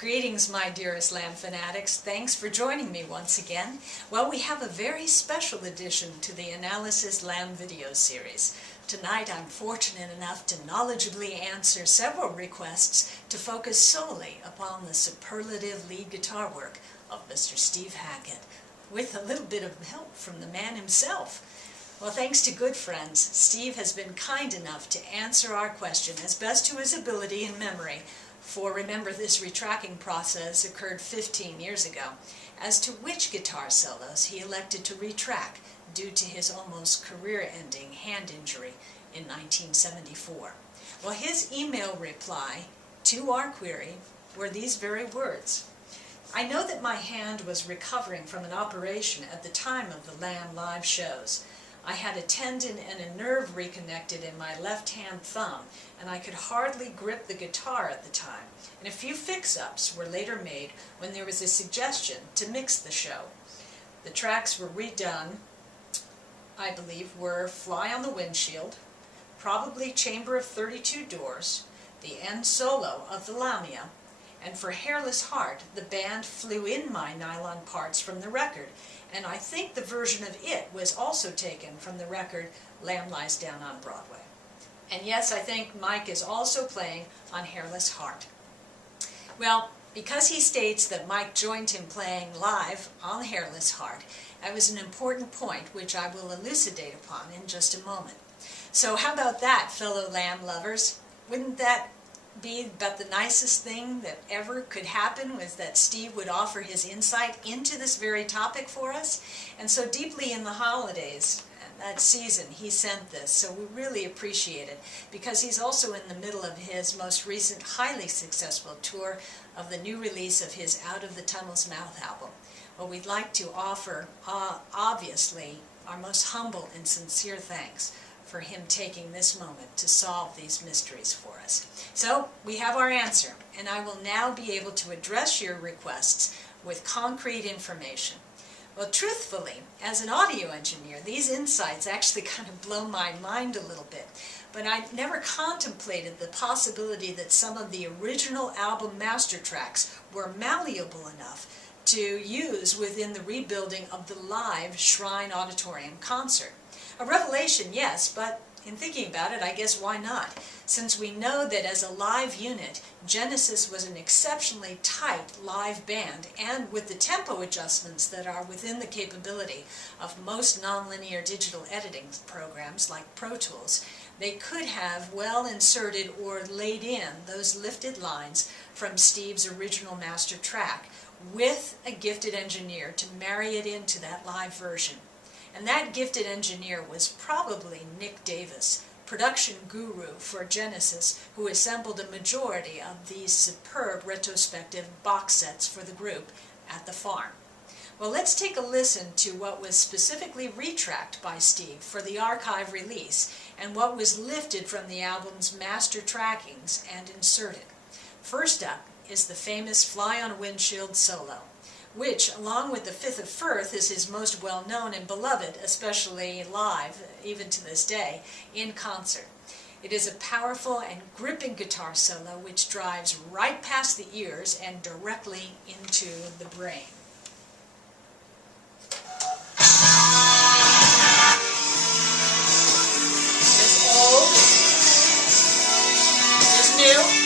Greetings, my dearest Lamb fanatics. Thanks for joining me once again. Well, we have a very special addition to the Analysis Lamb video series. Tonight, I'm fortunate enough to knowledgeably answer several requests to focus solely upon the superlative lead guitar work of Mr. Steve Hackett, with a little bit of help from the man himself. Well, thanks to good friends, Steve has been kind enough to answer our question as best to his ability and memory. For remember, this retracking process occurred 15 years ago, as to which guitar solos he elected to retrack due to his almost career-ending hand injury in 1974. Well, his email reply to our query were these very words. I know that my hand was recovering from an operation at the time of the Lamb live shows. I had a tendon and a nerve reconnected in my left-hand thumb, and I could hardly grip the guitar at the time, and a few fix-ups were later made when there was a suggestion to mix the show. The tracks were redone, I believe, were Fly on the Windshield, probably Chamber of 32 Doors, the end solo of the Lamia, and for Hairless Heart, the band flew in my nylon parts from the record, and I think the version of it was also taken from the record Lamb Lies Down on Broadway. And yes, I think Mike is also playing on Hairless Heart. Well, because he states that Mike joined him playing live on Hairless Heart, that was an important point which I will elucidate upon in just a moment. So how about that, fellow Lamb lovers? Wouldn't that be about the nicest thing that ever could happen, was that Steve would offer his insight into this very topic for us? And so deeply in the holidays, that season, he sent this, so we really appreciate it, because he's also in the middle of his most recent highly successful tour of the new release of his Out of the Tunnel's Mouth album. Well, we'd like to offer, obviously, our most humble and sincere thanks for him taking this moment to solve these mysteries for us. So, we have our answer, and I will now be able to address your requests with concrete information. Well, truthfully, as an audio engineer, these insights actually kind of blow my mind a little bit, but I never contemplated the possibility that some of the original album master tracks were malleable enough to use within the rebuilding of the live Shrine Auditorium concert. A revelation, yes, but in thinking about it, I guess why not? Since we know that as a live unit, Genesis was an exceptionally tight live band, and with the tempo adjustments that are within the capability of most nonlinear digital editing programs like Pro Tools, they could have well inserted or laid in those lifted lines from Steve's original master track with a gifted engineer to marry it into that live version. And that gifted engineer was probably Nick Davis, production guru for Genesis, who assembled a majority of these superb retrospective box sets for the group at the farm. Well, let's take a listen to what was specifically retracked by Steve for the archive release, and what was lifted from the album's master trackings and inserted. First up is the famous Fly on a Windshield solo, which, along with the Fifth of Firth, is his most well-known and beloved, especially live, even to this day, in concert. It is a powerful and gripping guitar solo which drives right past the ears and directly into the brain. There's old, there's new.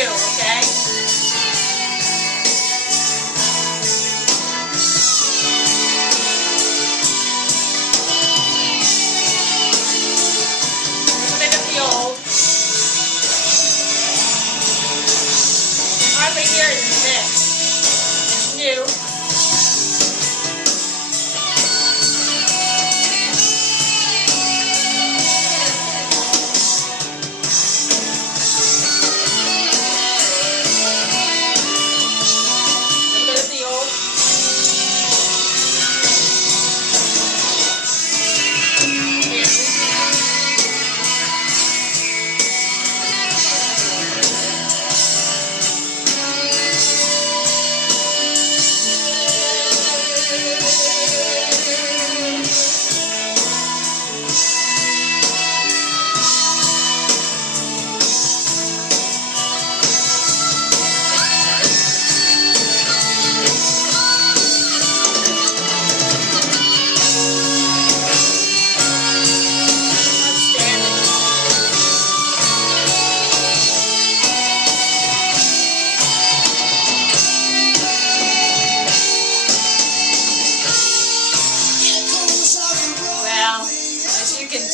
Okay?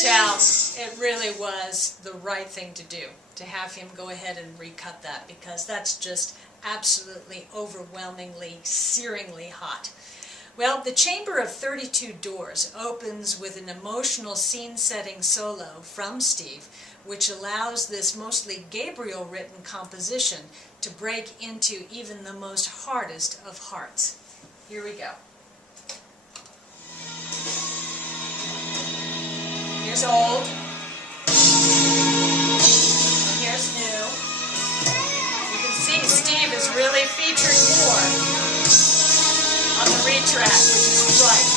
tell it really was the right thing to do, to have him go ahead and recut that, because that's just absolutely overwhelmingly, searingly hot. Well, the Chamber of 32 Doors opens with an emotional scene-setting solo from Steve, which allows this mostly Gabriel-written composition to break into even the most hardest of hearts. Here we go. Here's old, and here's new. You can see Steve is really featured more on the retrack, which is right.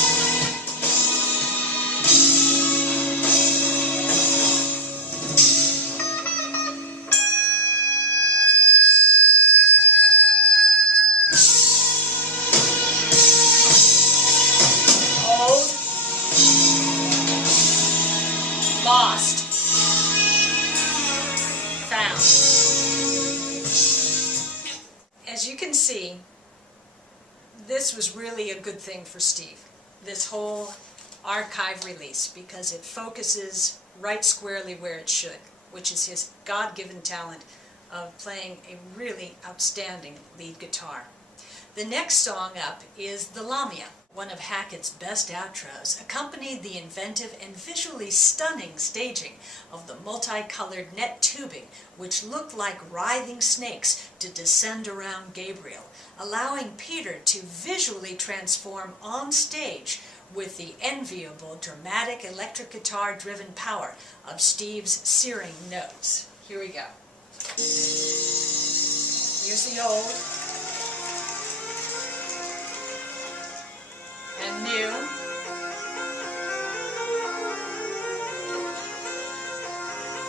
Old, lost, found. As you can see, this was really a good thing for Steve, this whole archive release, because it focuses right squarely where it should, which is his God-given talent of playing a really outstanding lead guitar. The next song up is The Lamia. One of Hackett's best outros, accompanied the inventive and visually stunning staging of the multicolored net tubing, which looked like writhing snakes to descend around Gabriel, allowing Peter to visually transform on stage with the enviable, dramatic electric guitar-driven power of Steve's searing notes. Here we go. Here's the old and new.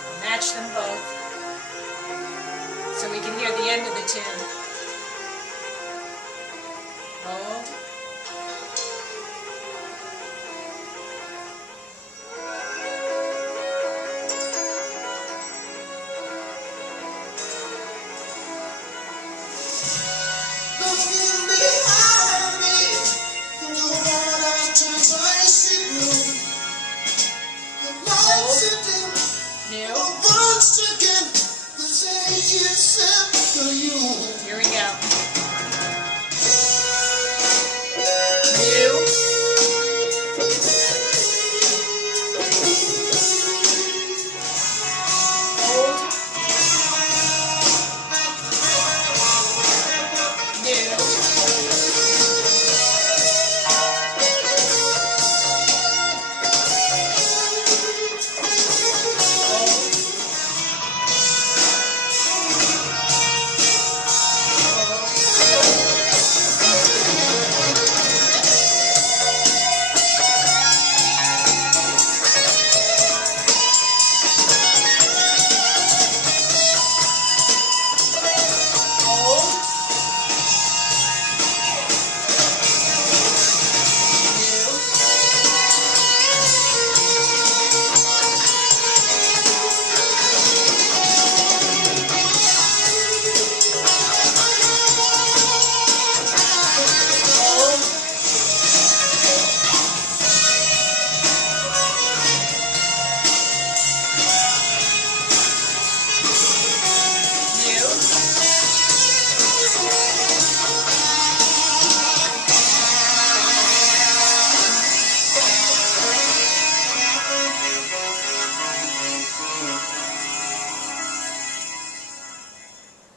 I'll match them both so we can hear the end of the tune. Old. Here we go. New. Old. New.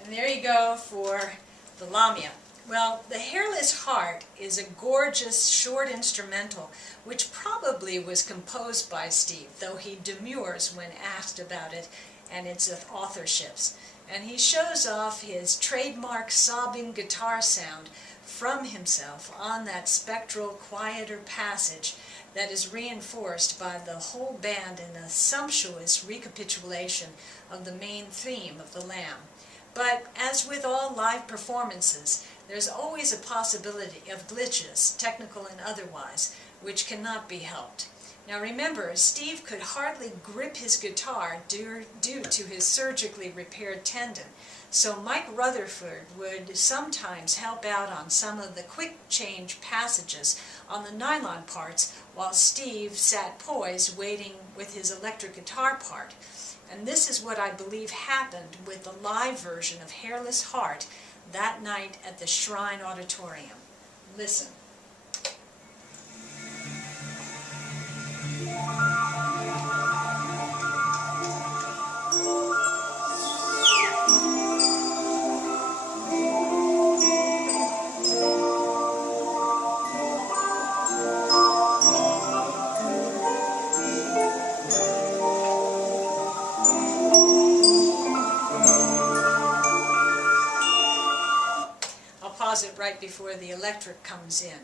And there you go for the Lamia. Well, The Hairless Heart is a gorgeous short instrumental which probably was composed by Steve, though he demurs when asked about it and its authorships. And he shows off his trademark sobbing guitar sound from himself on that spectral, quieter passage that is reinforced by the whole band in a sumptuous recapitulation of the main theme of The Lamb. But as with all live performances, there's always a possibility of glitches, technical and otherwise, which cannot be helped. Now remember, Steve could hardly grip his guitar due to his surgically repaired tendon, so Mike Rutherford would sometimes help out on some of the quick change passages on the nylon parts while Steve sat poised waiting with his electric guitar part. And this is what I believe happened with the live version of Hairless Heart that night at the Shrine Auditorium. Listen. Pause it right before the electric comes in.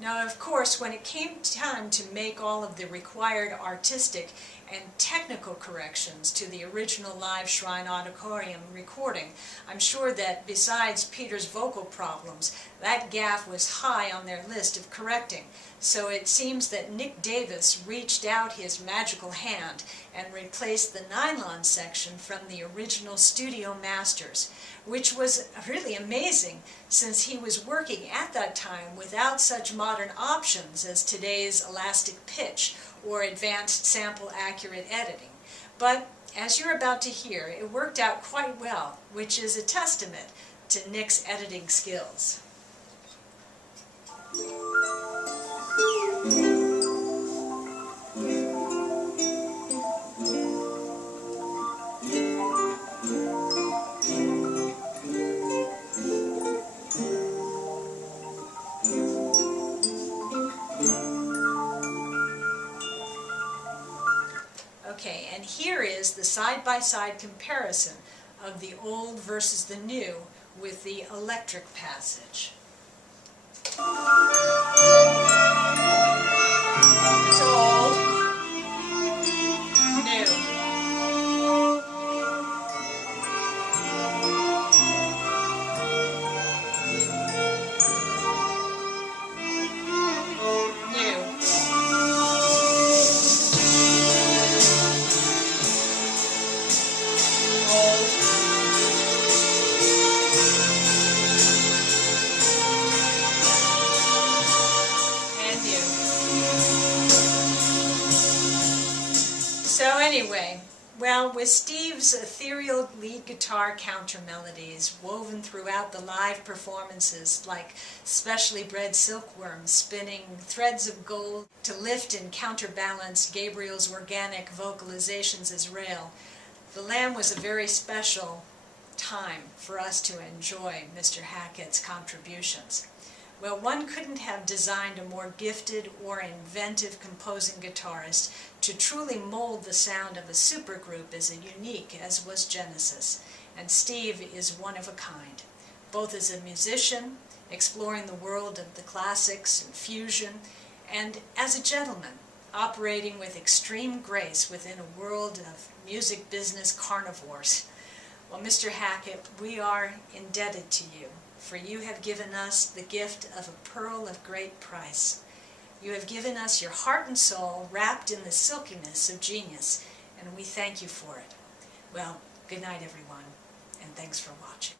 Now, of course, when it came time to make all of the required artistic and technical corrections to the original live Shrine Auditorium recording, I'm sure that besides Peter's vocal problems, that gaffe was high on their list of correcting. So it seems that Nick Davis reached out his magical hand and replaced the nylon section from the original studio masters, which was really amazing since he was working at that time without such modern options as today's elastic pitch or advanced sample accurate editing. But as you're about to hear, it worked out quite well, which is a testament to Nick's editing skills. Okay, and here is the side-by-side comparison of the old versus the new with the electric passage. It's old, new. So anyway, well, with Steve's ethereal lead guitar counter melodies woven throughout the live performances like specially bred silkworms spinning threads of gold to lift and counterbalance Gabriel's organic vocalizations as rail, the Lamb was a very special time for us to enjoy Mr. Hackett's contributions. Well, one couldn't have designed a more gifted or inventive composing guitarist to truly mold the sound of a supergroup as unique as was Genesis, and Steve is one of a kind, both as a musician, exploring the world of the classics and fusion, and as a gentleman, operating with extreme grace within a world of music business carnivores. Well, Mr. Hackett, we are indebted to you, for you have given us the gift of a pearl of great price. You have given us your heart and soul wrapped in the silkiness of genius, and we thank you for it. Well, good night, everyone, and thanks for watching.